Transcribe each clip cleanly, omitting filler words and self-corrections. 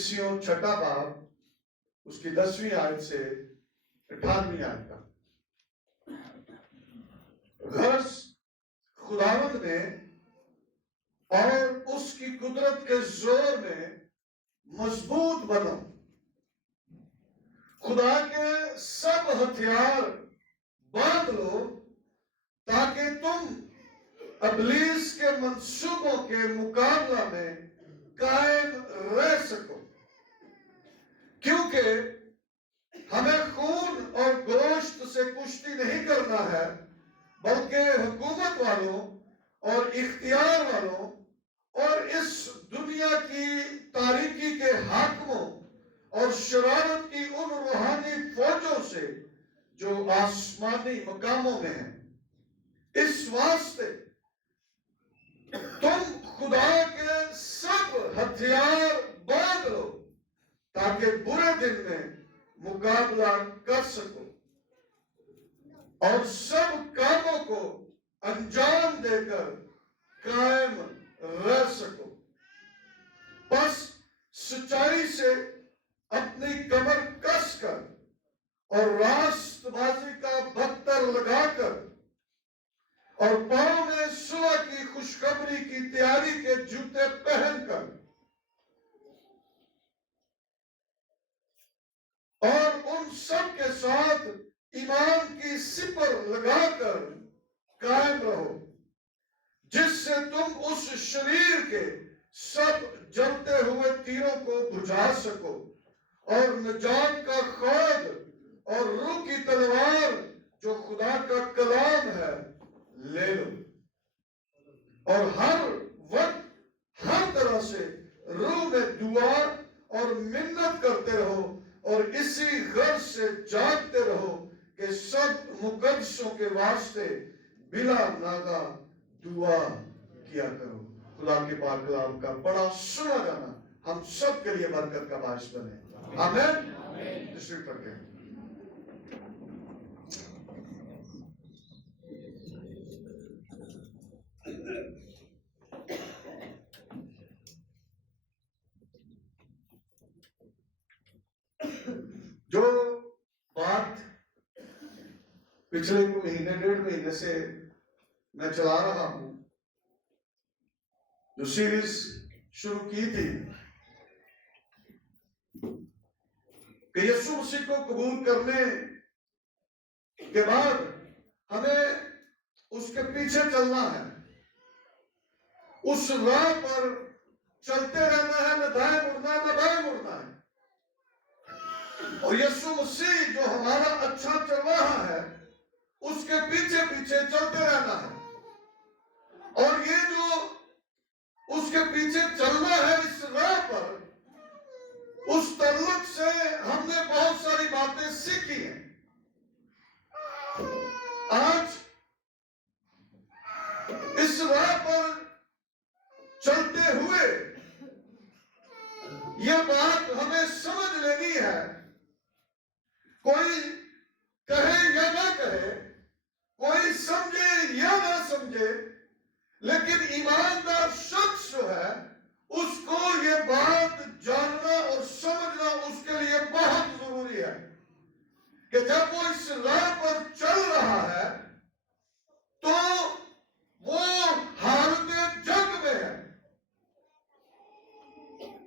افسیوں چھٹا باب اس کی 10ویں آیت سے 18ویں آیت کا. غرض خداوند نے اور اس کی قدرت کے زور میں مضبوط بنو. خدا کے سب ہتھیار باندھ لو تاکہ تم ابلیس کے منصوبوں کے مقابلہ میں قائم رہ سکو. کیونکہ ہمیں خون اور گوشت سے کشتی نہیں کرنا ہے بلکہ حکومت والوں اور اختیار والوں اور اس دنیا کی تاریکی کے حاکموں اور شرارت کی ان روحانی فوجوں سے جو آسمانی مقاموں میں ہیں. اس واسطے تم خدا کے سب ہتھیار باندھ لو تاکہ برے دن میں مقابلہ کر سکو اور سب کاموں کو انجام دے کر قائم رہ سکو. بس سچائی سے اپنی کمر کس کر اور راست بازی کا بختر لگا کر اور پاؤں میں صلح کی خوشخبری کی تیاری کے جوتے پہن کر اور ان سب کے ساتھ ایمان کی سپر لگا کر قائم رہو جس سے تم اس شریر کے سب جلتے ہوئے تیروں کو بجھا سکو اور نجات کا خود اور روح کی تلوار جو خدا کا کلام ہے لے لو اور ہر وقت ہر طرح سے روح میں دعا اور منت کرتے رہو اور اسی غرض سے جاگتے رہو کہ سب مقدسوں کے واسطے بلا ناغہ دعا کیا کرو. خدا کے پاک کلام کا بڑا سنا جانا ہم سب کے لیے برکت کا باعث بنے. آمین. تشریف رکھیں. جو بات پچھلے مہینے 1.5 مہینے سے میں چلا رہا ہوں، جو سیریز شروع کی تھی کہ یسوع مسیح کو قبول کرنے کے بعد ہمیں اس کے پیچھے چلنا ہے، اس راہ پر چلتے رہنا ہے، نہ دائیں مڑنا ہے نہ بائیں مڑنا ہے. اور یسوع مسیح جو ہمارا اچھا چل رہا ہے اس کے پیچھے پیچھے چلتے رہنا ہے. اور یہ جو اس کے پیچھے چلنا ہے اس راہ پر، اس تعلق سے ہم نے بہت ساری باتیں سیکھی ہیں. آج اس راہ پر چلتے ہوئے یہ بات ہمیں سمجھ لینی ہے. کوئی کہے یا نہ کہے، کوئی سمجھے یا نہ سمجھے، لیکن ایماندار شخص جو ہے اس کو یہ بات جاننا اور سمجھنا اس کے لیے بہت ضروری ہے کہ جب وہ اس راہ پر چل رہا ہے تو وہ حالت جنگ میں ہے.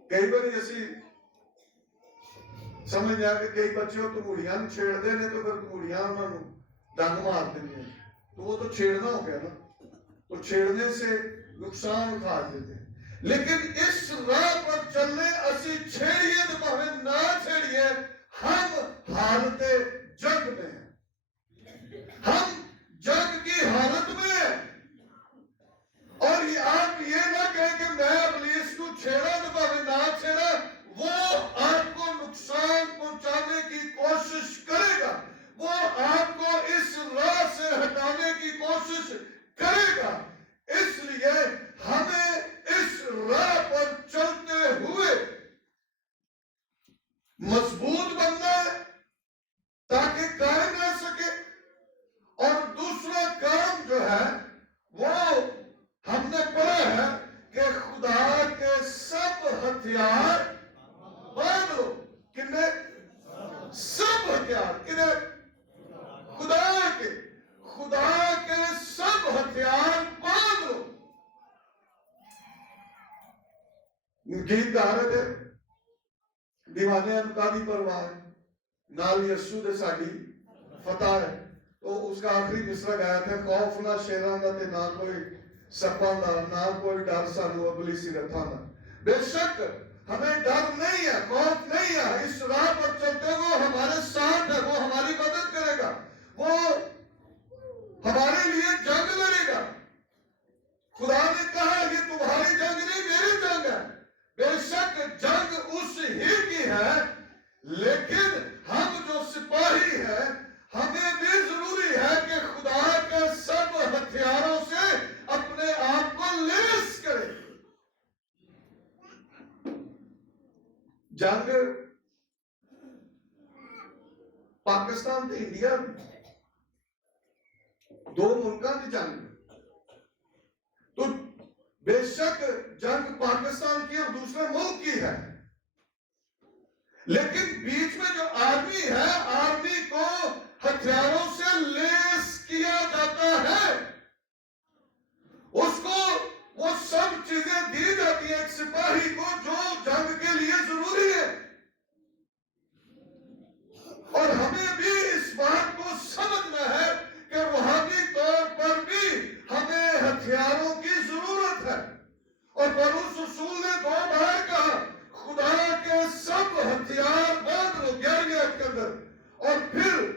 کئی بار ایسی سمجھ آ کہ کئی بچوں تو مڑیاں چھیڑ دینے تو پھر مڑیاں انہوں نے ڈنگ مار دیں گے، تو وہ تو چھیڑنا ہو گیا نا، تو چھیڑنے سے نقصان اٹھا دیتے ہیں. لیکن اس راہ پر چلنے اسی چھیڑیے تو بہن نہ چھیڑیے، ہم حالت جنگ میں ہیں، ہم جنگ کی حالت میں ہیں. اور آپ یہ نہ کہیں کہ میں ابلیس کو چھیڑا تو بہن نہ چھیڑا، وہ آپ کو نقصان پہنچانے کی کوشش کرے گا، وہ آپ کو اس راہ سے ہٹانے کی کوشش کرے گا. اس لیے ہمیں اس راہ پر چلتے ہوئے مضبوط بننا ہے تاکہ قائم رہ سکے. اور دوسرا کام جو ہے وہ ہم نے پڑھا ہے کہ خدا کے سب ہتھیار گیت گا رہے تھے دیوانے انکاری پرواہ نال یسو دے ساڈی فتح ہے. تو اس کا آخری مصرع گایا تھا خوف نہ شیراں دا تے نہ کوئی سپاں دا نہ کوئی ڈر سانو ابلیسی رتھاں دا. بے شک ہمیں ڈر نہیں ہے خوف نہیں ہے. اس راہ پر چلتے وہ ہمارے ساتھ ہے وہ ہماری مدد کرے گا وہ ہمارے لیے جنگ لڑے گا. خدا نے کہا یہ تمہاری جنگ نہیں میری جنگ ہے. بے شک جنگ اس ہی کی ہے لیکن ہم جو سپاہی ہیں ہمیں بھی ضروری ہے کہ خدا کے سب ہتھیاروں سے اپنے آپ کو لیس کریں. جنگ پاکستان تے انڈیا دو ملکاں دی جنگ تو بے شک جنگ پاکستان کی اور دوسرے ملک کی ہے لیکن بیچ میں جو آرمی ہے آرمی کو ہتھیاروں سے لیس کیا جاتا ہے. اس کو وہ سب چیزیں دی جاتی ہیں ایک سپاہی کو جو جنگ کے لیے ضروری ہے. اور ہمیں بھی اس بات کو سمجھنا ہے کہ روحانی طور پر بھی ہمیں ہتھیاروں کی ضرورت ہے. اور پولس رسول نے 2 بار کہا خدا کے سب ہتھیار باندھ لو 11ویں آیت کے اندر اور پھر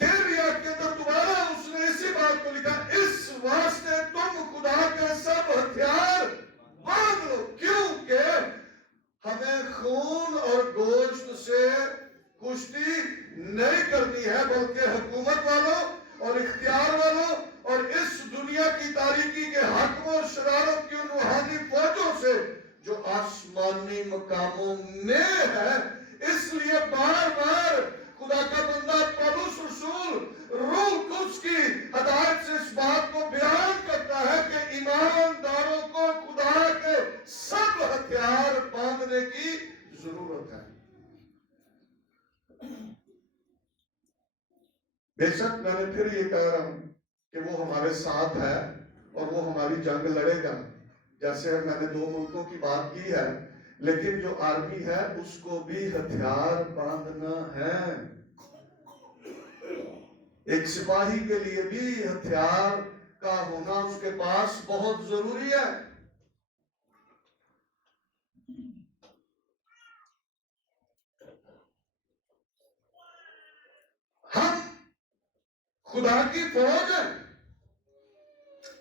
13ویں آیت کے اندر دوبارہ اس نے اسی بات کو لکھا اس واسطے تم خدا کے سب ہتھیار باندھ لو کیونکہ ہمیں خون اور گوشت سے کشتی نہیں کرنی ہے بلکہ حکومت والوں اور اختیار والوں اور اس دنیا کی تاریکی کے حکم و شرارت کی روحانی فوجوں سے جو آسمانی مقاموں میں ہے. اس لیے بار بار خدا کا بندہ پولس رسول روح القدس کی ہدایت سے اس بات کو بیان کرتا ہے کہ ایمانداروں کو خدا کے سب ہتھیار باندھنے کی ضرورت ہے. بے شک میں نے پھر یہ کہہ رہا ہوں کہ وہ ہمارے ساتھ ہے اور وہ ہماری جنگ لڑے گا. جیسے میں نے 2 ملکوں کی بات کی ہے لیکن جو آرمی ہے اس کو بھی ہتھیار باندھنا ہے. ایک سپاہی کے لیے بھی ہتھیار کا ہونا اس کے پاس بہت ضروری ہے. ہم خدا کی فوج ہے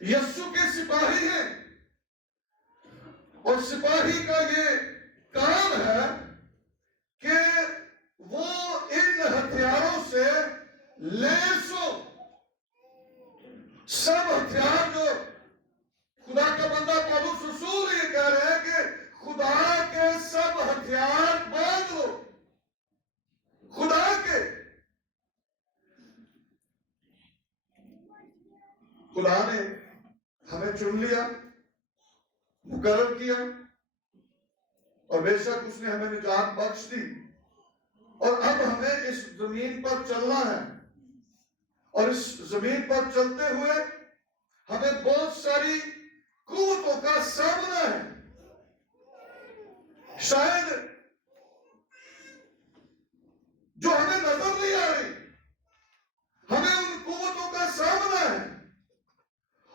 یسوع کے سپاہی ہیں اور سپاہی کا یہ کام ہے کہ وہ ان ہتھیاروں سے لیس ہو. سب ہتھیار جو خدا کا بندہ پولس رسول یہ کہہ رہے ہیں کہ خدا کے سب ہتھیار باندھ لو. خدا کے خدا نے ہمیں چن لیا مقرر کیا اور بے شک اس نے ہمیں نجات بخش دی اور اب ہمیں اس زمین پر چلنا ہے اور اس زمین پر چلتے ہوئے ہمیں بہت ساری قوتوں کا سامنا ہے. شاید جو ہمیں نظر نہیں آ رہی ہمیں ان قوتوں کا سامنا ہے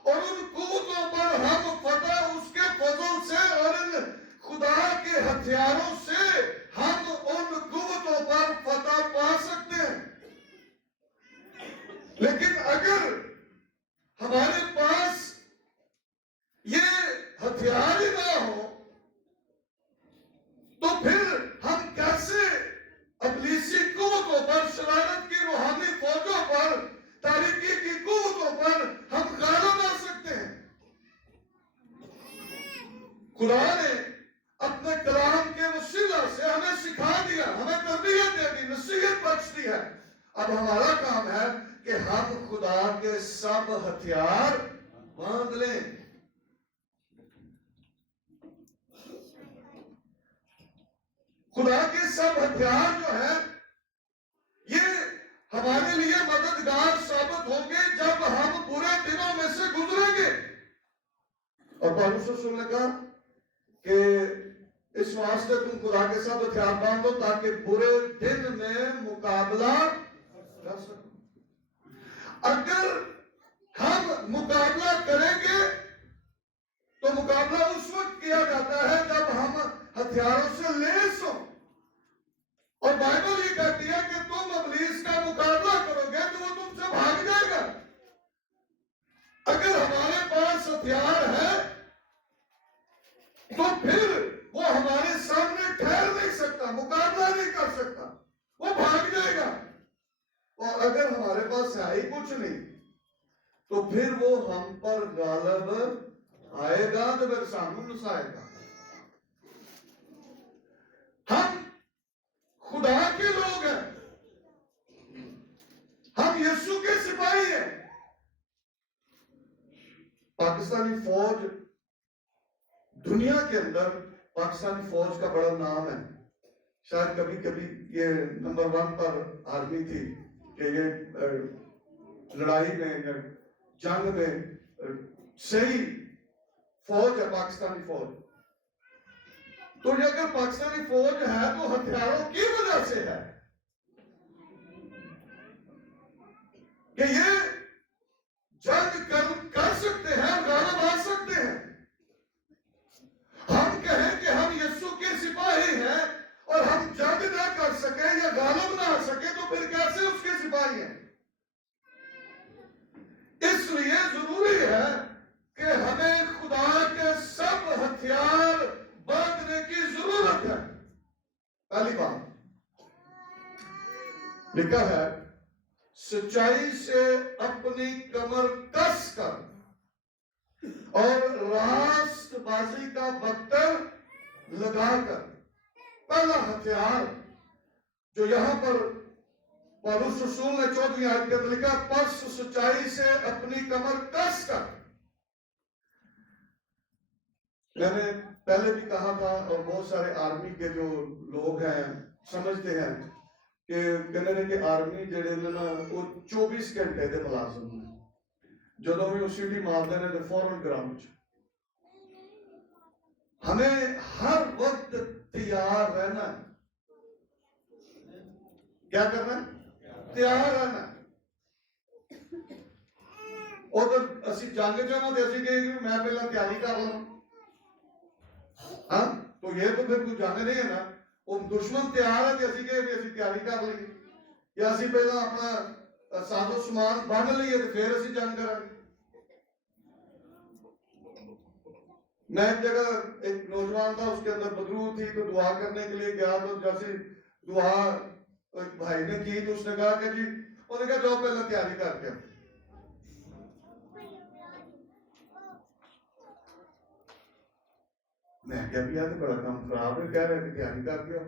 اور ان قوتوں پر ہم فتح اس کے فضل سے اور ان خدا کے ہتھیاروں سے ہم ان قوتوں پر فتح پا سکتے ہیں. لیکن اگر ہمارے پاس یہ ہتھیار ہی نہ ہو تو پھر ہم کیسے ابلیسی قوتوں پر شرارت کی روحانی فوجوں پر تاریکی کی قوتوں پر ہم غالب آ سکتے ہیں. خدا نے اپنے کلام کے وسیلہ سے ہمیں سکھا دیا ہمیں تربیت دے دی نصیحت بخش دی ہے. اب ہمارا کام ہے کہ ہم خدا کے سب ہتھیار باندھ لیں. خدا کے سب ہتھیار جو ہیں یہ ہمارے لیے مددگار ثابت ہوں گے جب ہم برے دنوں میں سے گزریں گے. اور پولس رسول نے کہا کہ اس واسطے تم خدا کے ساتھ ہتھیار باندھو تاکہ برے دن میں مقابلہ کر سکو۔ اگر ہم مقابلہ کریں گے تو مقابلہ اس وقت کیا جاتا ہے جب ہم ہتھیاروں سے لیس ہوں، اور بائبل یہ کہتی ہے کہ تم ابلیس کا مقابلہ کرو گے تو وہ تم سے بھاگ جائے گا۔ اگر ہمارے پاس ہتھیار ہے تو پھر وہ ہمارے سامنے ٹھہر نہیں سکتا، مقابلہ نہیں کر سکتا، وہ بھاگ جائے گا۔ اور اگر ہمارے پاس ہے ہی کچھ نہیں تو پھر وہ ہم پر غالب آئے گا تو پھر سانوں نسائے گا۔ ہم خدا کے لوگ ہیں، ہم یسوع کے سپاہی ہیں۔ پاکستانی فوج دنیا کے اندر، پاکستانی فوج کا بڑا نام ہے، شاید کبھی کبھی یہ نمبر 1 پر آرمی تھی کہ یہ لڑائی میں جنگ میں صحیح فوج ہے پاکستانی فوج۔ تو یہ اگر پاکستانی فوج ہے تو ہتھیاروں کی وجہ سے ہے کہ یہ جنگ کر سکتے ہیں، غالب آ سکتے ہیں۔ ہم کہیں کہ ہم یسوع کے سپاہی ہیں اور ہم جنگ نہ کر سکیں یا غالب نہ آ سکیں تو پھر کیسے اس کے سپاہی ہیں؟ اس لیے ضروری ہے کہ ہمیں خدا کے سب ہتھیار باندھنے کی ضرورت ہے۔ پہلی بات لکھا ہے، سچائی سے اپنی کمر کس کر اور راست بازی کا بختر لگا کر۔ پہلا ہتھیار جو یہاں پر پولس رسول نے 14ویں آیت کے اندر لکھا، پس سچائی سے اپنی کمر کس کر۔ میں نے پہلے بھی کہا تھا اور بہت سارے آرمی کے جو لوگ ہیں سمجھتے ہیں کہ کہنے کہ آرمی جڑے نا وہ 24 گھنٹے دے ملازم ہیں، جدوں بھی اسی ٹی مارتے ہیں تو فوراً گراؤنڈ۔ ہمیں ہر وقت تیار رہنا ہے۔ کیا کرنا ہے؟ تیار رہنا ہے۔ اور اسی جنگ چاہنا تو اسی کہیں کہ میں پہلا تیاری کر لوں، ہاں تو یہ تو پھر کوئی جنگ نہیں ہے نا۔ وہ دشمن تیار ہے تو اسی کہیں کہ اسی تیاری کر لیں، یا اسی پہلا اپنا ساز و سامان بن لیے تو پھر اسی جنگ کریں۔ میں ایک جگہ ایک نوجوان تھا، اس کے اندر بدرو تھی تو دعا کرنے کے لیے گیا، تو جیسے دعا ایک بھائی نے کی تو اس نے کہا کہ جی، انہوں نے کہا جاؤ پہلے تیاری کر کے۔ میں کہا بھی آتے بڑا کام خراب ہے، کہہ رہے کہ تیاری کر کے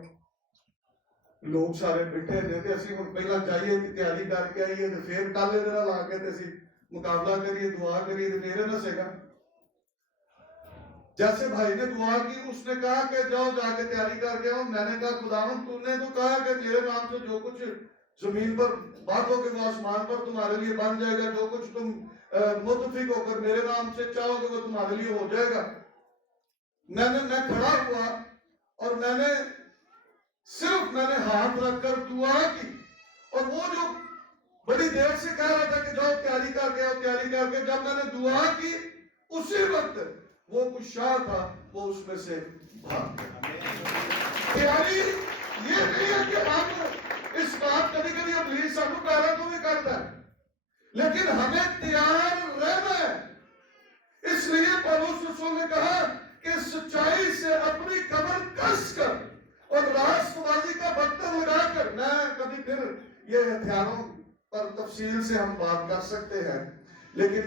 لوگ سارے بیٹھے تھے کہ اسی پہلا چاہیے کہ تیاری کر کے آئیے تو پھر کل ادھر لا کے اسی مقابلہ کریے، دعا کریے تو میرے نہ سکا۔ جیسے بھائی نے دعا کی، اس نے کہا کہ جاؤ جا کے تیاری کر کے آؤ۔ میں نے کہا خداوند تو نے تو کہا کہ میرے نام سے جو کچھ زمین پر بات ہو کہ وہ آسمان پر تمہارے لیے بن جائے گا، جو کچھ تم متفق ہو کر میرے نام سے چاہو گے وہ تمہارے لیے ہو جائے گا۔ میں کھڑا ہوا اور میں نے ہاتھ رکھ کر دعا کی، اور وہ جو بڑی دیر سے کہہ رہا تھا کہ جاؤ تیاری کر کے آؤ، تیاری کر کے، جب میں نے دعا کی اسی وقت وہ کچھ شاہ تھا وہ اس میں سے بھاگ گیا۔ تیاری یہ نہیں ہے کہ ہم اس بات کبھی کبھی ابلیس ہم کو کہہ رہا تو بھی کرتا ہے، لیکن ہمیں تیار رہنا ہے۔ اس لیے پولس رسول نے کہا کہ سچائی سے اپنی کمر کس کر اور راست بازی کا بختر لگا کر۔ میں کبھی پھر یہ ہتھیاروں پر تفصیل سے ہم بات کر سکتے ہیں، لیکن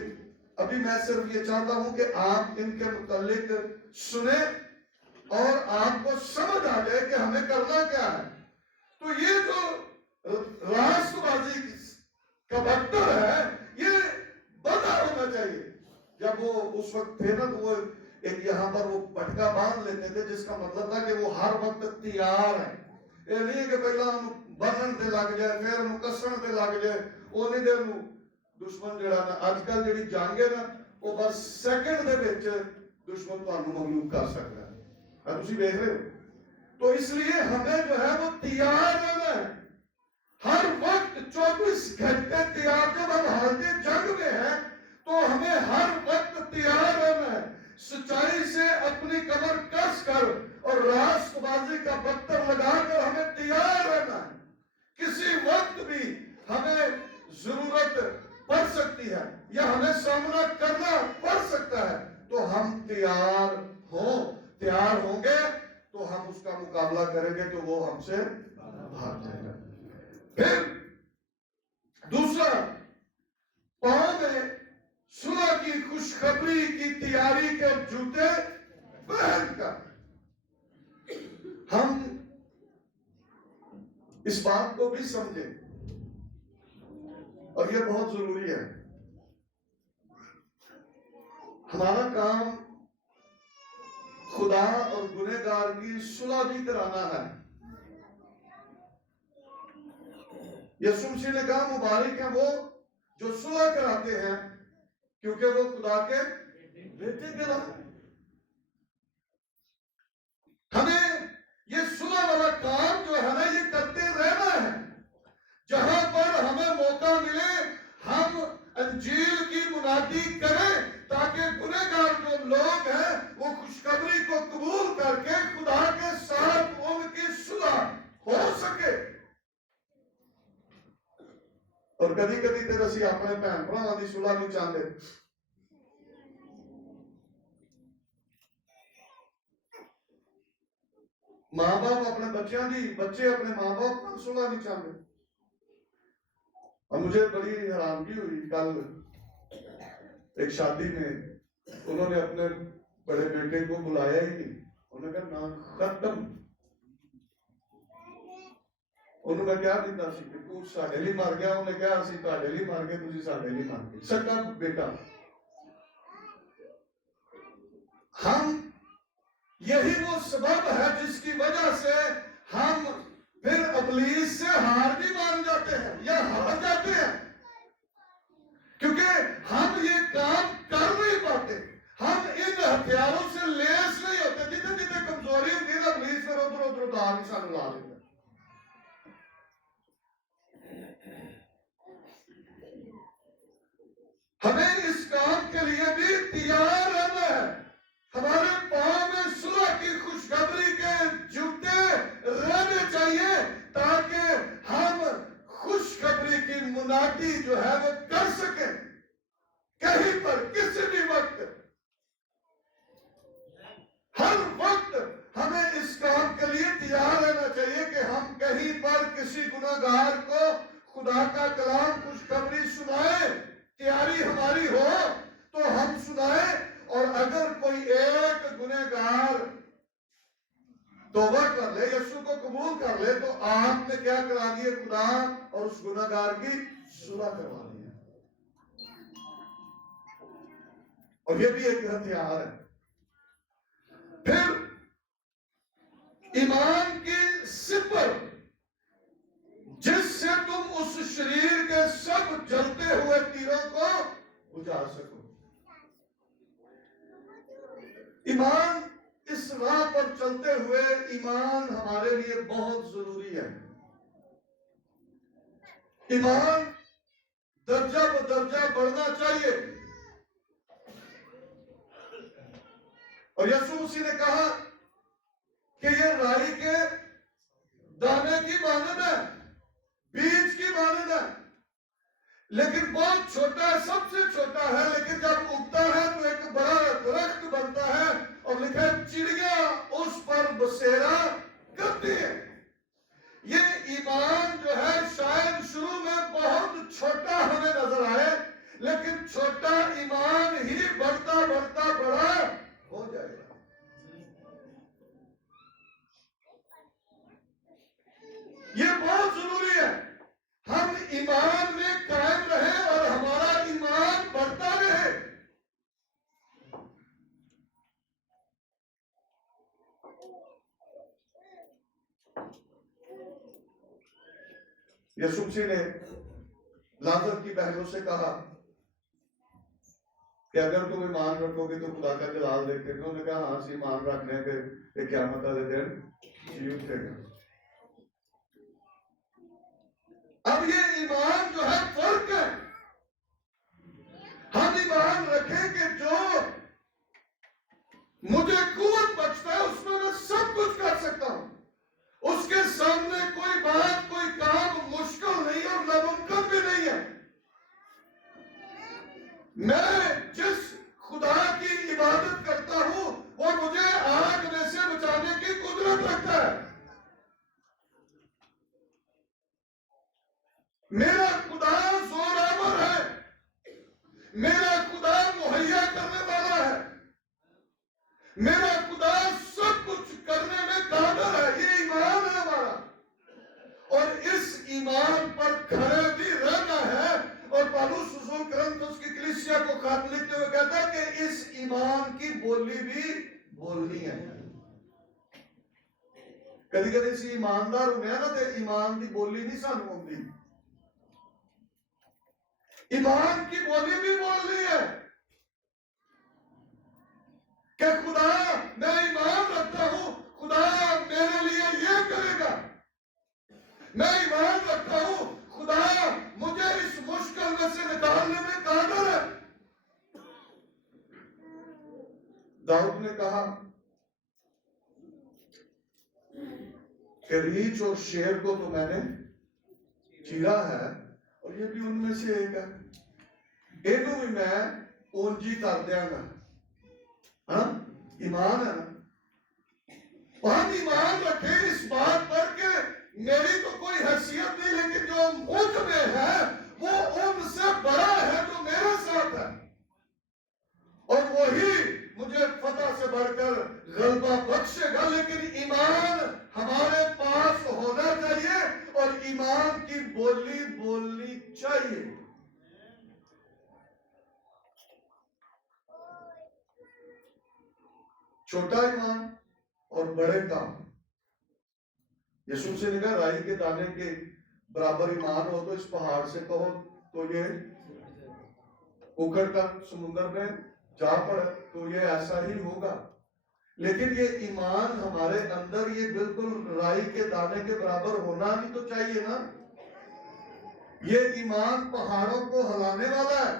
ابھی میں صرف یہ چاہتا ہوں کہ آپ ان کے متعلق سنیں اور آپ کو سمجھ آ جائے کہ ہمیں کرنا کیا ہے۔ تو یہ جو راست بازی کا بختر ہے یہ بنا ہونا چاہیے۔ جب وہ اس وقت تھے نا تو وہ ایک یہاں پر وہ پٹکا باندھ لیتے تھے، جس کا مطلب تھا کہ وہ ہر وقت تیار ہے۔ یہ نہیں ہے کہ پہلا بنن تے لگ جائے پھر انہوں کسن تے لگ جائے، وہ نہیں دے انہوں دشمن جڑا نا آج کل جڑی جنگ ہے نا وہ بس سیکنڈ دے وچ دشمن تانوں مغلوب کر سکتا ہے۔ تسی دیکھ رہے ہو. تو اس لیے ہمیں جو ہے وہ تیار رہنا ہے ہر وقت 24 گھنٹے تیار. جب ہم حالت جنگ میں ہیں تو ہمیں ہر وقت تیار رہنا ہے, سچائی سے اپنی کمر کس کر اور راست بازی کا پتھر لگا کر ہمیں تیار رہنا ہے. کسی وقت بھی ہمیں ضرورت پڑ سکتی ہے یا ہمیں سامنا کرنا پڑ سکتا ہے, تو ہم تیار ہوں گے تو ہم اس کا مقابلہ کریں گے, تو وہ ہم سے بھاگ جائے گا. پھر دوسرا, پاؤں میں صلح کی خوشخبری کی تیاری کے جوتے پہن کر. ہم اس بات کو بھی سمجھیں اور یہ بہت ضروری ہے. ہمارا کام خدا اور گنہگار کی صلح بھی کرانا ہے. یسوع مسیح نے کہا مبارک ہیں وہ جو صلح کراتے ہیں کیونکہ وہ خدا کے بیٹے کہلائے. ہمیں یہ صلح والا کام جو ہے نا یہ کرتے رہنا ہے. جہاں پر ہمیں موقع ملے ہم انجیل کی منادی کریں تاکہ گنہگار جو لوگ ہیں وہ خوشخبری کو قبول کر کے خدا کے ساتھ ان کی صلح ہو سکے. اور کدی کدی تے اسی اپنے بھن بھراواں دی صلح نہیں چاہتے. ماں باپ اپنے بچیاں دی, بچے اپنے ماں باپ پر صلح نہیں چاہتے. اور مجھے بڑی حیرانگی ہوئی, کل ایک شادی میں انہوں نے اپنے بڑے بیٹے کو بلایا ہی نہیں. انہوں نے کہا نا ختم. انہوں نے کیا دیتا سی کہ تو ساڈے لیے مر گیا. انہوں نے کہا اسی تہاڈے لیے مر گئے, تسی ساڈے لیے مر گئے. سکا بیٹا. ہم یہی وہ سبب ہے جس کی وجہ سے ہم پھر ابلیس سے ہار بھی مان جاتے ہیں یا ہار جاتے ہیں, کیونکہ ہم یہ کام کر نہیں پاتے. ہم ان ہتھیاروں سے لیس نہیں ہوتے. جتنے جتنے کمزوری ہوتی ہے نا ابلیس پھر ادھر ادھر دار انسان لا دیتا ہے. ہمیں اس کام کے لیے بھی تیار رہنا ہے. ہمارے پاؤں میں صلح کی خوشخبری کے جوتے رہنے چاہیے تاکہ ہم خوشخبری کی منادی جو ہے وہ کر سکیں کہیں پر کسی بھی وقت. ہر وقت ہمیں اس کام کے لیے تیار رہنا چاہیے کہ ہم کہیں پر کسی گناہگار کو خدا کا کلام خوشخبری سنائیں. تیاری ہماری ہو تو ہم سنائیں. اور اگر کوئی ایک گنہگار توبہ کر لے, یسوع کو قبول کر لے, تو آپ نے کیا کرا دیے, خدا اور اس گنہگار کی صلح کروا دی ہے. اور یہ بھی ایک ہتھیار ہے. پھر ایمان کی سپر جس سے تم اس شریر کے سب جلتے ہوئے تیروں کو بجھا سکو. ایمان, اس راہ پر چلتے ہوئے ایمان ہمارے لیے بہت ضروری ہے. ایمان درجہ بدرجہ بڑھنا چاہیے. اور یسوع مسیح نے کہا کہ یہ رائی کے دانے کی مانند ہے, بیج کی مانند ہے, لیکن بہت چھوٹا ہے, سب سے چھوٹا ہے, لیکن جب اگتا ہے تو ایک بڑا درخت بنتا ہے. اور لکھا ہے چڑیاں اس پر بسیرا کرتی ہیں. یہ ایمان جو ہے شاید شروع میں بہت چھوٹا ہمیں نظر آئے, لیکن چھوٹا ایمان ہی بڑھتا بڑھتا بڑا ہو جائے گا. یہ بہت ضروری ہے ہم ایمان میں قائم رہیں اور ہمارا ایمان بڑھتا رہے. یسوع مسیح نے لازر کی بہنوں سے کہا کہ اگر تم ایمان رکھو گے تو خدا کا جلال دیکھے گا. انہوں نے کہا ہاں ایمان رکھنے پہ قیامت والے دن جی اٹھے گا. اب یہ ایمان جو ہے فرق ہے. ہم ایمان رکھیں کہ جو مجھے قوت بخشتا ہے اس میں سب کچھ کر سکتا ہوں. اس کے سامنے کوئی بات کوئی کام مشکل نہیں اور ناممکن بھی نہیں ہے. میں جس خدا کی عبادت کرتا ہوں وہ مجھے آگ میں سے بچانے کی قدرت رکھتا ہے. میرا خدا زور آور ہے. میرا خدا مہیا کرنے والا ہے. میرا خدا سب کچھ کرنے میں قادر ہے. یہ ایمان ہے ہمارا اور اس ایمان پر کھڑے بھی رہنا ہے. اور پالوس رسول کرنتھس کی کلیسیا کو خط لکھتے ہوئے کہتا ہے کہ اس ایمان کی بولی بھی بولنی ہے. کدی کدی اسی ایماندار ہونے ہیں نا تے ایمان کی بولی نہیں سانو ہوندی. ایمان کی بولی بھی بولنی ہے کہ خدا میں ایمان رکھتا ہوں خدا میرے لیے یہ کرے گا. میں ایمان رکھتا ہوں خدا مجھے اس مشکل میں سے نکالنے میں قادر ہے. داؤد نے کہا کہ ریچھ اور شیر کو تو میں نے چیرا ہے اور یہ بھی ان میں سے ایک ہے. اینو بھی میں اونجی کر دیا گا. ہاں ایمان ہے نا. ہم ایمان رکھیں اس بات پر کہ میری تو کوئی حیثیت نہیں لیکن جو ملک میں ہے وہ ان سے بڑا ہے جو میرے ساتھ ہے اور وہی مجھے فتح سے بڑھ کر غلبہ بخشے گا. لیکن ایمان ہمارے پاس ہونا چاہیے اور ایمان کی بولی بولنی چاہیے. چھوٹا ایمان اور بڑے کام. یسوع سے نے کہا رائی کے دانے کے برابر ایمان ہو تو اس پہاڑ سے کہو تو یہ اکھڑ کر سمندر میں جا پڑے تو یہ ایسا ہی ہوگا. لیکن یہ ایمان ہمارے اندر یہ بالکل رائی کے دانے کے برابر ہونا بھی تو چاہیے نا. یہ ایمان پہاڑوں کو ہلانے والا ہے.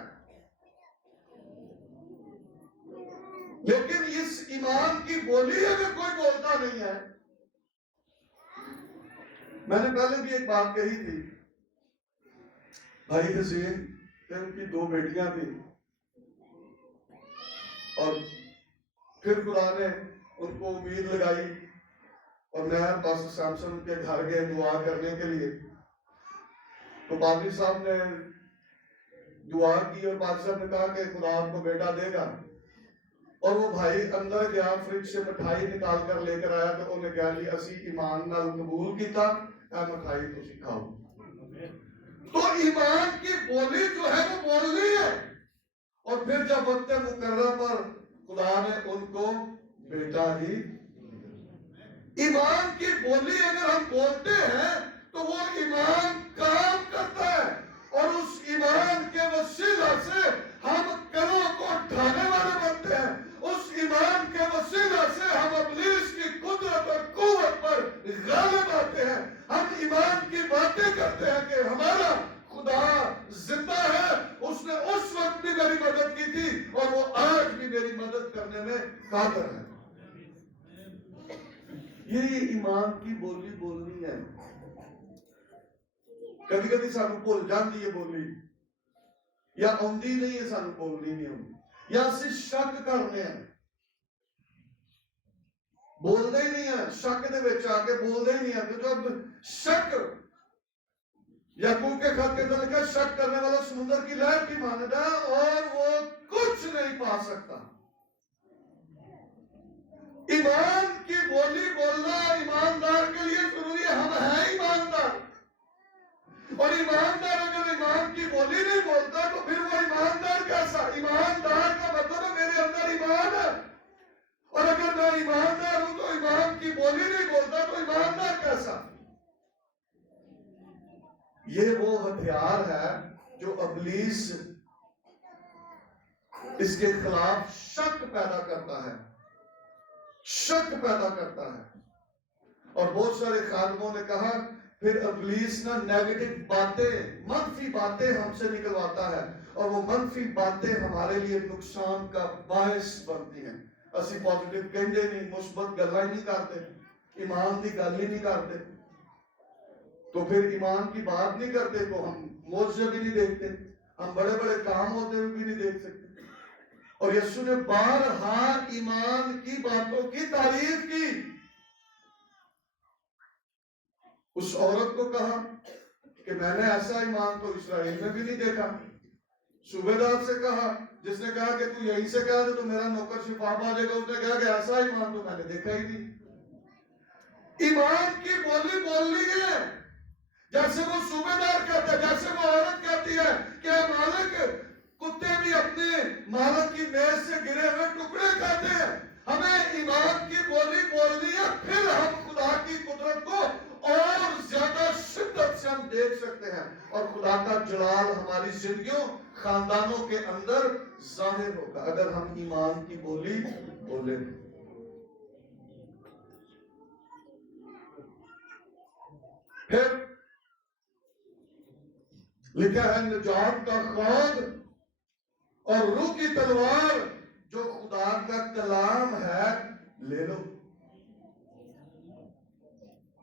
لیکن اس ایمان کی بولی اگر کوئی بولتا نہیں ہے. میں نے پہلے بھی ایک بات کہی تھی. بھائی حسین ان کی 2 بیٹیاں تھیں اور پھر خدا نے ان کو امید لگائی اور میں پاسٹر سیمسن کے گھر گئے دعا کرنے کے لیے. تو پادری صاحب نے دعا کی اور پادری صاحب نے کہا کہ خدا آپ کو بیٹا دے گا. اور وہ بھائی اندر گیا فریج سے مٹھائی نکال کر لے کر آیا تو انہیں کہا جی اسی ایمان نال قبول کیتا اے مٹھائی تسی کھاؤ. تو ایمان کی بولی جو ہے وہ بولنی ہے. اور پھر جب وقت مقررہ پر خدا نے ان کو بیٹا ہی. ایمان کی بولی اگر ہم بولتے ہیں تو وہ ایمان کام کرتا ہے اور اس ایمان کے وسیلہ سے ہم کروں کو ڈھانے والے بنتے ہیں. اس ایمان کے وسیلہ سے ہم ابلیس کی قدرت اور قوت پر غالب آتے ہیں. ہم ایمان کی باتیں کرتے ہیں کہ ہمارا خدا زندہ ہے. اس نے اس وقت بھی میری مدد کی تھی اور وہ آج بھی میری مدد کرنے میں قادر ہے. یہ ایمان کی بولی بولنی ہے. کبھی کبھی سانو بھول جاندی ہے بولی یا آندی نہیں ہے سانو بولنی نہیں ہوندی یا اسی شک کرنے ہیں بولتے ہی نہیں ہیں. شک دے وچ آ کے بولتے ہی نہیں ہیں. جب شک یعقوب کے خط کے اندر لکھا شک کرنے والا سمندر کی لہر کی مانند ہے اور وہ کچھ نہیں پا سکتا. ایمان کی بولی بولنا ایماندار کے لیے ضروری ہے. ہم ہیں ایماندار اور ایماندار اگر ایمان کی بولی نہیں بولتا تو پھر وہ ایماندار کیسا؟ ایماندار کا مطلب ہے میرے اندر ایمان ہے اور اگر میں ایماندار ہوں تو ایمان کی بولی نہیں بولتا تو ایماندار کیسا؟ یہ وہ ہتھیار ہے جو ابلیس اس کے خلاف شک پیدا کرتا ہے، شک پیدا کرتا ہے. اور بہت سارے خادموں نے کہا پھر ابلیس نا نیگیٹو باتیں، منفی باتیں ہم سے نکلواتا ہے، اور وہ منفی باتیں ہمارے لیے نقصان کا باعث بنتی ہیں. اسی پازیٹیو کہندے نہیں، مثبت گلاں ہی نہیں کرتے، ایمان کی گل ہی نہیں کرتے، تو پھر ایمان کی بات نہیں کرتے تو ہم معجزے بھی نہیں دیکھتے، ہم بڑے بڑے کام ہوتے ہوئے بھی نہیں دیکھ سکتے. اور یسوع نے بارہا ایمان کی باتوں کی تعریف کی. اس عورت کو کہا کہ میں نے ایسا ایمان تو اسرائیل میں بھی نہیں دیکھا. صوبے دار سے کہا، جس نے کہا کہ تو یہیں سے کہا تو میرا نوکر شفا پا جائے گا، اس نے کہا کہ ایسا ایمان تو میں نے دیکھا ہی نہیں. ایمان کی بولی بولنی ہے جیسے وہ صوبے دار کہتا ہے، جیسے وہ عورت کہتی ہے کہ اے مالک، کتے بھی اپنے مالک کی میز سے گرے ہوئے ٹکڑے کھاتے ہیں. ہمیں ایمان کی بولی بولنی ہے، پھر ہم خدا کی قدرت کو اور زیادہ شدت سے ہم دیکھ سکتے ہیں، اور خدا کا جلال ہماری زندگیوں، خاندانوں کے اندر ظاہر ہوگا اگر ہم ایمان کی بولی بولیں. پھر لکھا ہے نجات کا خود اور روح کی تلوار جو خدا کا کلام ہے لے لو.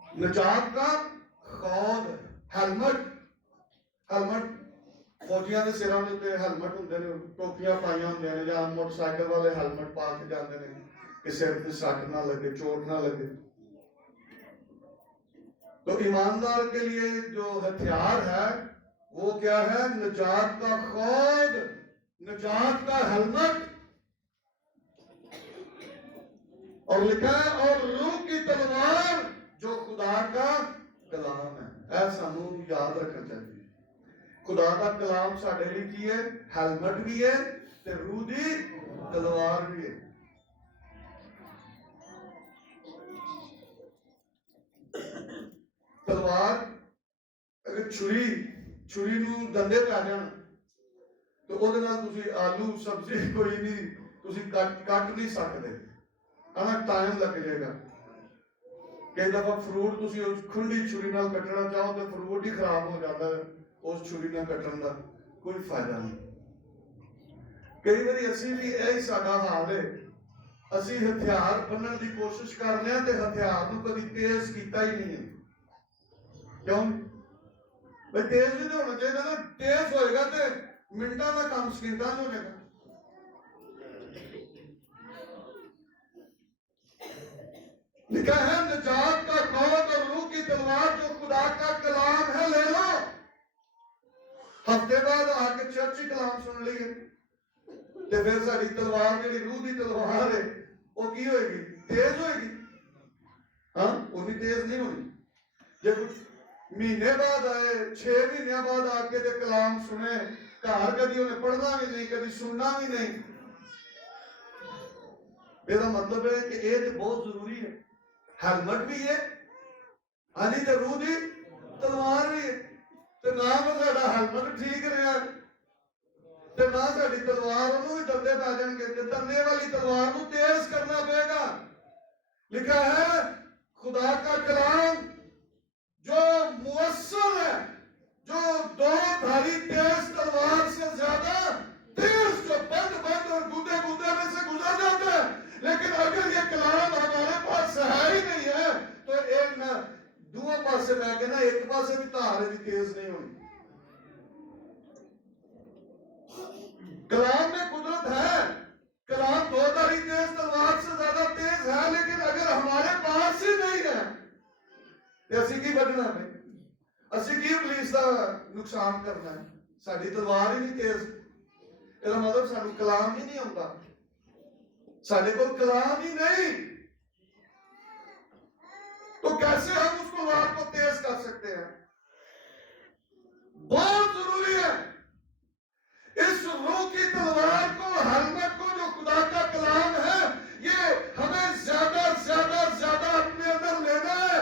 نجات کا خود، ہیلمٹ فوجیاں دے سراں دے تے ہیلمٹ ہوندے نے، ٹوپیاں پائیاں ہوندیاں نے، یا موٹر سائیکل والے ہیلمٹ پا کے جاندے نے کہ سر تے سٹ نہ لگے، چوٹ نہ لگے. تو ایماندار کے لیے جو ہتھیار ہے وہ کیا ہے؟ نجات کا خود، نجات کا ہیلمٹ، اور لکھا ہے اور روح کی تلوار جو خدا کا کلام ہے. ایسا ہمیں یاد رکھنا چاہیے. خدا کا کلام ساڈے لیے کی ہے؟ ہیلمٹ بھی ہے تے روح دی تلوار بھی ہے. تلوار اگر چھری نو دندے پہ آ جان تو وہ تسی آلو سبزی کوئی نہیں تسی کٹ نہیں سکتے، ٹائم لگ جائے گا. کئی دفعہ فروٹ تسی کھنڈی چھری نال کٹنا چاہو تو فروٹ ہی خراب ہو جاتا ہے اس چھری نال کٹن کا کوئی فائدہ نہیں. کئی باری اسی بھی یہی ساڈا حال ہے، اسی ہتھیار بننے کی کوشش کرنے ہیں تے ہتھیار نو کبھی تیز کیتا ہی نہیں ہے. کیوں بھائی تیز بھی تو ہونا چاہیے نا، تیز ہوئے گا تے منٹاں کا کام سکینٹاں ہو جائے گا. لکھا ہے نجات کا خود اور روح کی تلوار جو خدا کا کلام ہے لے لو. ہفتے بعد آ کے چرچی کلام سن لیے تے پھر ساری تلوار جڑی روح دی تلوار ہے وہ کی ہوئے گی؟ تیز ہوئے گی؟ ہاں وہ بھی تیز نہیں ہونی. جے کچھ مہینے بعد آئے، 6 مہینے بعد آ کے تے کلام سنے، گھر کدی انہیں پڑھنا بھی نہیں، کدی سننا بھی نہیں، میرا مطلب ہے کہ یہ تو بہت ضروری ہے. ہیلمٹ بھی ہے، ہاں تے روح دی تلوار بھی ہے. تے نہ ساڈا ہیلمٹ ٹھیک رہا تے نہ ساڈی تلوار انہوں بھی دندے پہ جان گے، تے دندے والی تلوار کو تیز کرنا پڑے گا. لکھا ہے خدا کا کلام جو مؤثر ہے، جو 2 دھاری تیز تلوار سے زیادہ تیز، جو بند اور گودے میں سے گزر جاتا ہے. لیکن اگر یہ کلام ہمارے پاس ہے ہی نہیں ہے تو ایک نہ دو پاسے رہ کے نا ایک پاسے بھی تہارے بھی تیز نہیں ہونی. کلام میں قدرت ہے، کلام 2 دھاری تیز تلوار سے زیادہ تیز ہے، لیکن اگر ہمارے پاس ہی نہیں ہے تو اسی کی بچنا ہے، اسی کی ابلیس کا نقصان کرنا ہے. ساری تلوار ہی نہیں تیز، یہ مطلب سانو کلام ہی نہیں ہوتا، سارے کو کلام ہی نہیں، تو کیسے ہم اس تلوار کو تیز کر سکتے ہیں؟ بہت ضروری ہے اس روح کی تلوار کو، ہیلمٹ کو جو خدا کا کلام ہے، یہ ہمیں زیادہ اپنے اندر لینا ہے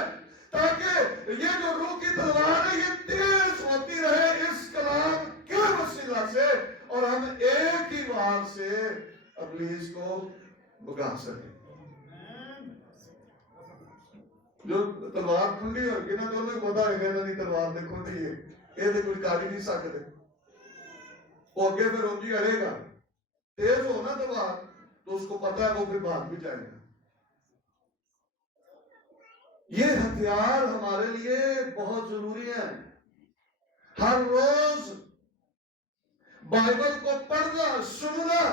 تاکہ یہ جو روح کی تلوار ہے یہ تیز ہوتی رہے اس کلام کے وسیلہ سے، اور ہم ایک ہی بار سے بگا سکے. جو تلوار کھنڈی ہوگی نا تو انہیں پتا ہے کہ انہیں تلوار نے کھنڈی ہے یہ تو کوئی کاری نہیں سکتے. وہ اگے پھر اونجی اڑے گا تیز ہو نا تلوار تو اس کو پتا ہے وہ پھر بھاگ بھی جائے گا. یہ ہتھیار ہمارے لیے بہت ضروری ہیں. ہر روز بائبل کو پڑھنا سننا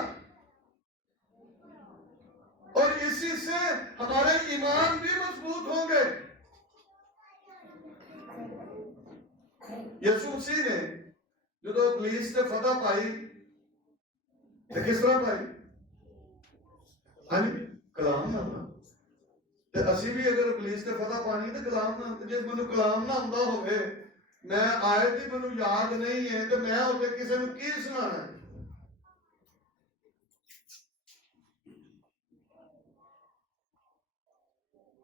اور اسی سے ہمارے ایمان بھی مضبوط ہوں گے. یسوع مسیح نے جو ابلیس سے فتح پائی تو کس طرح پائی؟ ہاں جی کلام نہ. تو اسی بھی اگر ابلیس سے فتح پانی تو کلام نہ جس میں کلام نہ آتا ہوئے میں آیت ہی مجھے یاد نہیں ہے تو میں اسے کسی نے کی سنانا ہے.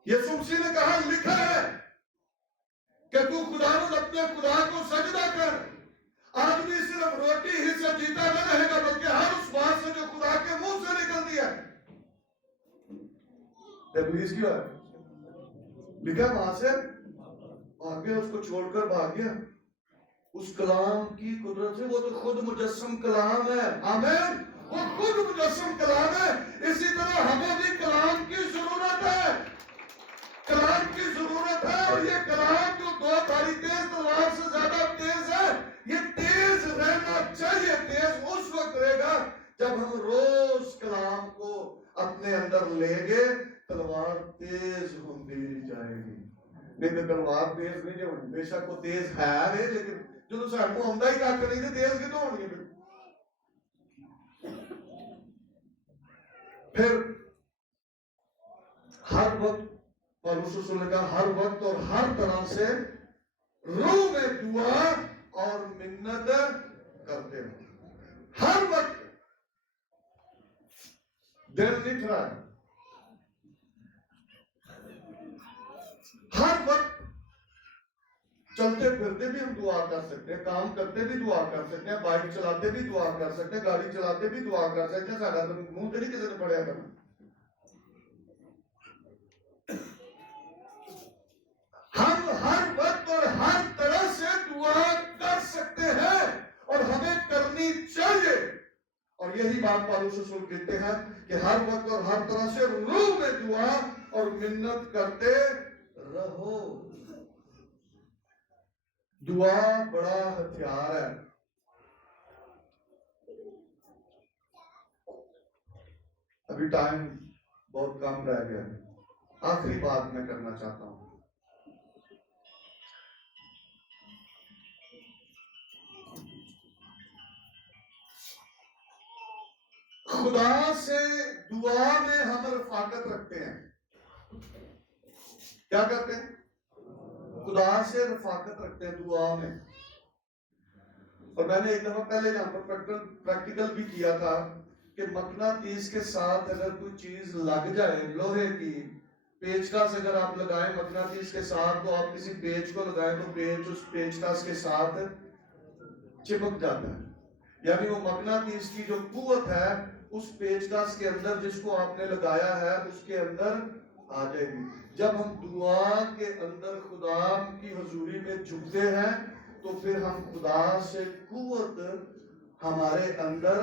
یسوع مسیح نے کہا لکھا ہے کہ تو خداوند اپنے خدا کو سجدہ کر. آدمی صرف روٹی ہی سے جیتا نہ رہے گا بلکہ ہر اس بات سے جو خدا کے منہ سے نکلتی ہے. ابلیس کیوں ہے؟ لکھا وہاں سے بھاگ گیا, اس کو چھوڑ کر بھاگ گیا. اس کلام کی قدرت سے وہ تو خود مجسم کلام ہے. آمین. وہ خود مجسم کلام ہے. اسی طرح ہمیں بھی کلام کی ضرورت ہے. کلام کی ضرورت ہے اور یہ کلام جو دو دھاری تیز تلوار سے زیادہ تیز ہے یہ تیز رہنا چاہیے. تیز اس وقت رہے گا جب ہم روز کلام کو اپنے اندر لیں گے. تلوار تیز ہوتی جائے گی. نہیں تو تلوار تیز نہیں جو بے شک وہ تیز ہے لیکن جو سارے کو ہوندا ہی کٹ نہیں تو تیز کتوں ہونی ہے. پھر ہر وقت پالوس رسول نے کہا ہر وقت اور ہر طرح سے روح میں دعا اور منت کرتے ہیں. ہر وقت دل نہیں ٹھہرا ہے. ہر وقت چلتے پھرتے بھی ہم دعا کر سکتے ہیں, کام کرتے بھی دعا کر سکتے ہیں, بائک چلاتے بھی دعا کر سکتے ہیں, گاڑی چلاتے بھی دعا کر سکتے ہیں. ساڈا تو منہ تے نہیں کسی نے پڑھیا کرنا. ہم ہر وقت اور ہر طرح سے دعا کر سکتے ہیں اور ہمیں کرنی چاہیے. اور یہی بات پالوس رسول کہتے ہیں کہ ہر وقت اور ہر طرح سے روح میں دعا اور منت کرتے رہو. دعا بڑا ہتھیار ہے. ابھی ٹائم بہت کم رہ گیا ہے. آخری بات میں کرنا چاہتا ہوں. خدا سے دعا میں ہم رفاقت رکھتے ہیں. کیا کرتے ہیں؟ خدا سے رفاقت رکھتے ہیں دعا میں. اور میں نے ایک دفعہ پہلے یہاں پر پریکٹیکل بھی کیا تھا کہ مقناطیس کے ساتھ اگر کوئی چیز لگ جائے لوہے کی پیچکس اگر آپ لگائیں مقناطیس کے ساتھ تو آپ کسی پیچ کو لگائیں تو پیچ اس پیچکس کے ساتھ چپک جاتا ہے. یعنی وہ مقناطیس کی جو قوت ہے اس پیچکس کے اندر جس کو آپ نے لگایا ہے اس کے اندر آ جائے گی. جب ہم دعا کے اندر خدا کی حضوری میں جھکتے ہیں تو پھر ہم خدا سے قوت ہمارے اندر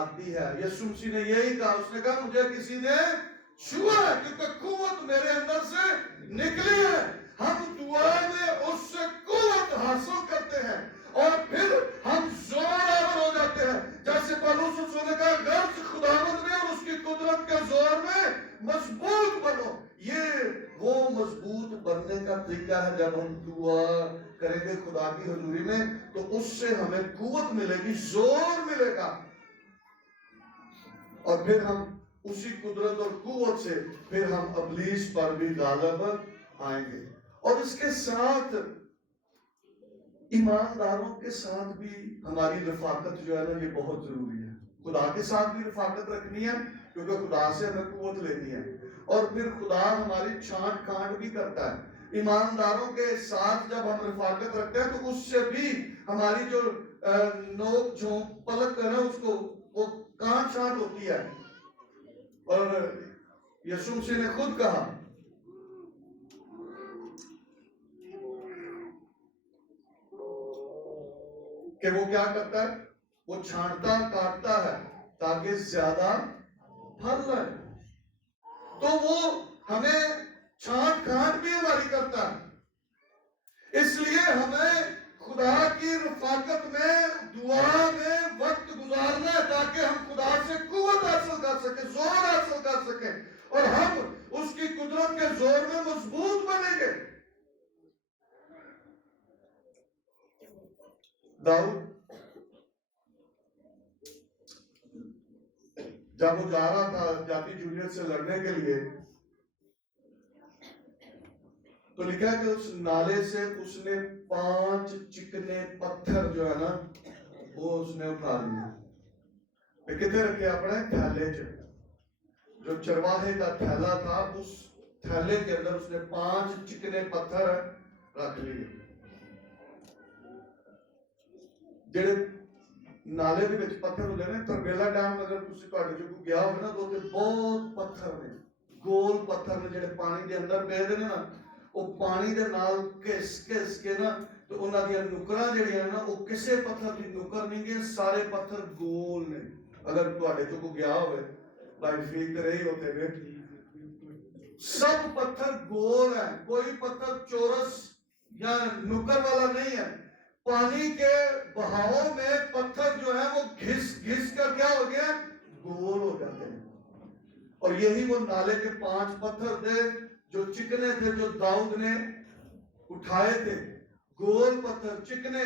آتی ہے. یسوع مسیح نے یہی کہا, اس نے کہا مجھے کسی نے چھوا ہے کیونکہ قوت میرے اندر سے نکلی ہے. ہم دعا میں اس سے قوت حاصل کرتے ہیں اور پھر ہم زور آور ہو جاتے ہیں. جیسے پالوس رسول نے کہا غرض خداوند میں اور اس کی قدرت کے زور میں مضبوط بنو. یہ وہ مضبوط بننے کا طریقہ ہے. جب ہم دعا کریں گے خدا کی حضوری میں تو اس سے ہمیں قوت ملے گی, زور ملے گا اور پھر ہم اسی قدرت اور قوت سے پھر ہم ابلیس پر بھی غالب آئیں گے. اور اس کے ساتھ ایمانداروں کے ساتھ بھی ہماری رفاقت جو ہے نا یہ بہت ضروری ہے. خدا کے ساتھ بھی رفاقت رکھنی ہے کیونکہ خدا سے ہمیں قوت لینی ہے اور پھر خدا ہماری چھانٹ کانٹ بھی کرتا ہے. ایمانداروں کے ساتھ جب ہم رفاقت رکھتے ہیں تو اس سے بھی ہماری جو نوک جھونک پلک ہے نا اس کو وہ کانٹ چھانٹ ہوتی ہے اور یسوع مسیح نے خود کہا کہ وہ کیا کرتا ہے؟ وہ چھانٹتا کاٹتا ہے تاکہ زیادہ پھل لائے. تو وہ ہمیں چھانٹ کاٹ بھی ہماری کرتا ہے. اس لیے ہمیں خدا کی رفاقت میں دعا میں وقت گزارنا ہے تاکہ ہم خدا سے قوت حاصل کر سکیں, زور حاصل کر سکیں, اور ہم اس کی قدرت کے زور میں مضبوط بنیں گے. داؤد جب وہ جا رہا تھا جاتی جولیت سے لڑنے کے لیے تو لکھا کہ اس نالے سے اس نے 5 چکنے پتھر جو ہے نا وہ اس نے اٹھا لیے. کتنے رکھے اپنے تھیلے چ, جو چرواہے کا تھیلا تھا اس تھیلے کے اندر اس نے 5 چکنے پتھر رکھ لیے. جڑے نالے دے وچ پتھر ہوندے نے تربیلا ڈیم اگر تسی تواڈے جو گیا ہوے نا تو بہت پتھر نے, گول پتھر نے جڑے پانی دے اندر پے دے نا, وہ پانی دے نال کس کے نا تو انہاں دی نکراں جڑیاں نا وہ کسے پتھر دی نکر نہیں گے, سارے پتھر گول نے. اگر تواڈے جو گیا ہوے بھائی فیک تے رہی ہوتے نے, سب پتھر گول ہیں, کوئی پتھر چورس یا نکر والا نہیں ہے. پانی کے بہاؤ میں پتھر جو ہے وہ گھس کر کیا ہو گیا, گول ہو جاتے ہیں. اور یہی وہ نالے کے 5 پتھر تھے جو چکنے تھے, جو داؤد نے اٹھائے تھے, گول پتھر چکنے.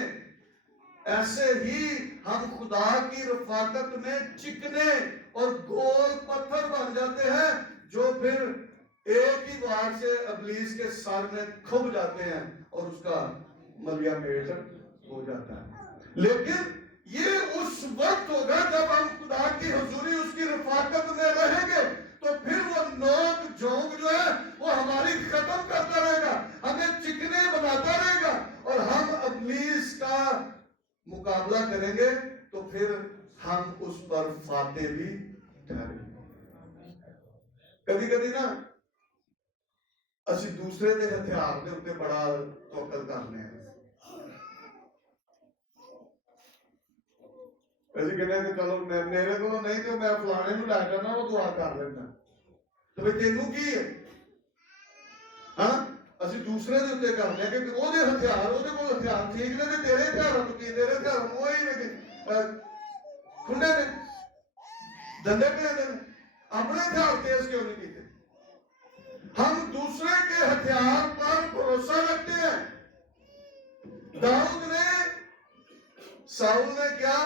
ایسے ہی ہم خدا کی رفاقت میں چکنے اور گول پتھر بن جاتے ہیں جو پھر ایک ہی بار سے ابلیس کے سر میں کھب جاتے ہیں اور اس کا ملیا میٹ ہو جاتا ہے. لیکن یہ اس وقت ہوگا جب ہم خدا کی حضوری اس کی رفاقت میں رہیں گے تو پھر وہ نوک جھونک جو ہے وہ ہماری ختم کرتا رہے گا, ہمیں چکنے بناتا رہے گا, اور ہم ابلیس کا مقابلہ کریں گے تو پھر ہم اس پر فاتح بھی ٹھہریں گے. کبھی نا اسی دوسرے دے ہتھیار دے اوپر بڑا توکل کرنے ہیں. ایسے کہنے کہ چلو میرے کو نہیں تو میں فلانے نو لے جانا وہ دعا کر لینا. تو بھئی تینوں کی ہے؟ ہاں اسی دوسرے دے اوپر کرنے کہ وہ دے ہتھیار, وہ دے کول ہتھیار ٹھیک نے تے تیرے ہتھیار تو کی, تیرے ہتھیار وہی نے کھنڈے نے دندے پہ نے, اپنے ہتھیار تیز کیوں نہیں کیتے؟ ہم دوسرے کے ہتھیار پر بھروسہ رکھتے ہیں. داؤد نے, ساؤل نے کیا,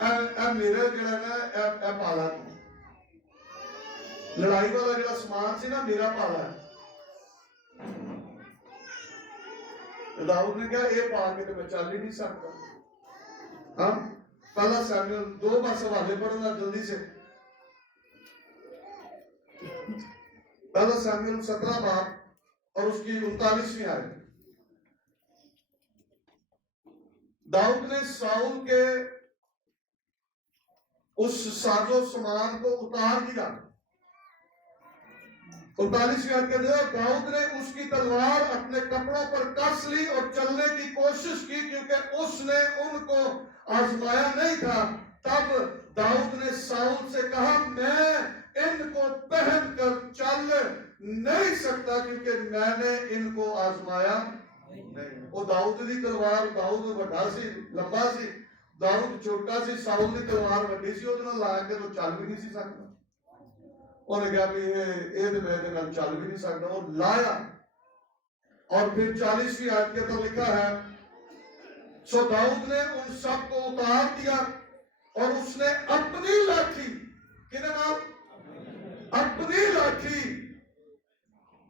اے میرا جڑا نا اے پالا تو لڑائی والا جڑا سامان سی نا میرا پالا ہے. داؤد نے کہا اے پا کے تو میں چل ہی نہیں سکتا. ہاں پہلا سامویل 2 بار حوالے پڑھنا جلدی سے. پہلا سامویل 17 باب اور اس کی 39ویں آیت. داؤد نے ساؤل کے اس ساز و سامان کو اتار دیا. 39ویں آیت کہتے ہیں داؤد نے اس کی تلوار اپنے کپڑوں پر کس لی اور چلنے کی کوشش کی کیونکہ اس نے ان کو آزمایا نہیں تھا. تب داؤد نے ساؤل سے کہا میں ان کو پہن کر چل نہیں سکتا کیونکہ میں نے ان کو آزمایا نہیں. وہ داؤد دی تلوار, داؤد بڑا سی لمبا سی, داؤد چھوٹا سی, ساؤل دی تلوار بڑی سی, وہ لا کے تو چل بھی نہیں سی سکتا. انہوں نے کہا بھی یہ تو میں چل بھی نہیں سکتا. وہ لایا اور پھر 40ویں آیت کے اندر لکھا ہے سو داؤد نے ان سب کو اتار دیا اور اس نے اپنی لاٹھی, کہنے نام اپنی لاٹھی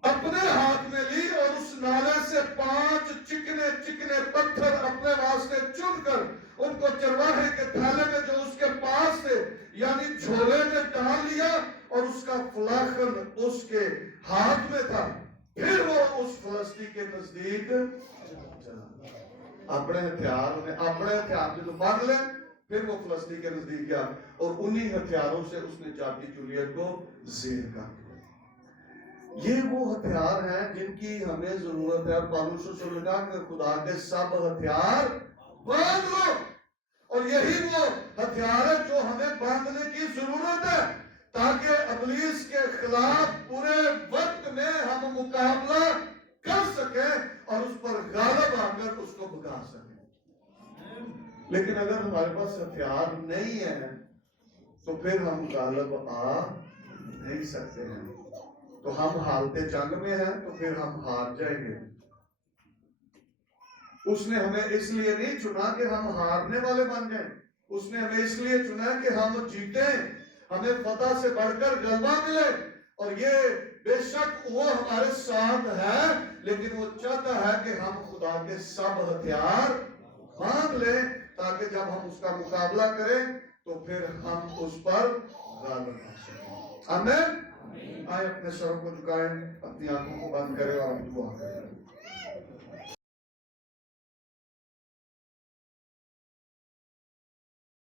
اپنے ہاتھ میں لی اور اس نالے سے 5 چکنے پتھر اپنے واسطے چن کر ان کو چرواہے کے تھیلے میں جو اس کے پاس تھے یعنی جھولے میں ڈال لیا اور اس کا فلاخن اس کے ہاتھ میں تھا. پھر وہ اس فلسطی کے نزدیک چلا. اپنے ہتھیار جب بن لے پھر وہ فلسطین کے نزدیک گیا اور انہی ہتھیاروں سے اس نے چاٹی چولیت کو زیر کر دیا۔ یہ وہ ہتھیار ہیں جن کی ہمیں ضرورت ہے۔ پالوس رسول نے کہا کہ خدا کے سب ہتھیار باندھ لو، اور یہی وہ ہتھیار ہے جو ہمیں باندھنے کی ضرورت ہے تاکہ ابلیس کے خلاف پورے وقت میں ہم مقابلہ کر سکیں اور اس پر غالب آ کر اس کو بھگا سکیں۔ لیکن اگر ہمارے پاس ہتھیار نہیں ہے تو پھر ہم غالب آ نہیں سکتے ہیں، تو ہم حالت جنگ میں ہیں، تو پھر ہم ہار جائیں گے۔ اس نے ہمیں اس لیے نہیں چنا کہ ہم ہارنے والے بن جائیں، اس نے ہمیں اس لیے چنا کہ ہم جیتیں، ہمیں فتح سے بڑھ کر غلبہ ملے۔ اور یہ بے شک وہ ہمارے ساتھ ہے، لیکن وہ چاہتا ہے کہ ہم خدا کے سب ہتھیار باندھ لیں تاکہ جب ہم اس کا مقابلہ کریں تو پھر ہم اس پر غالب آ سکیں۔ آمین۔ آئے اپنے سروں کو جھکائیں، اپنی آنکھوں کو بند کریں اور ہم دعا کریں۔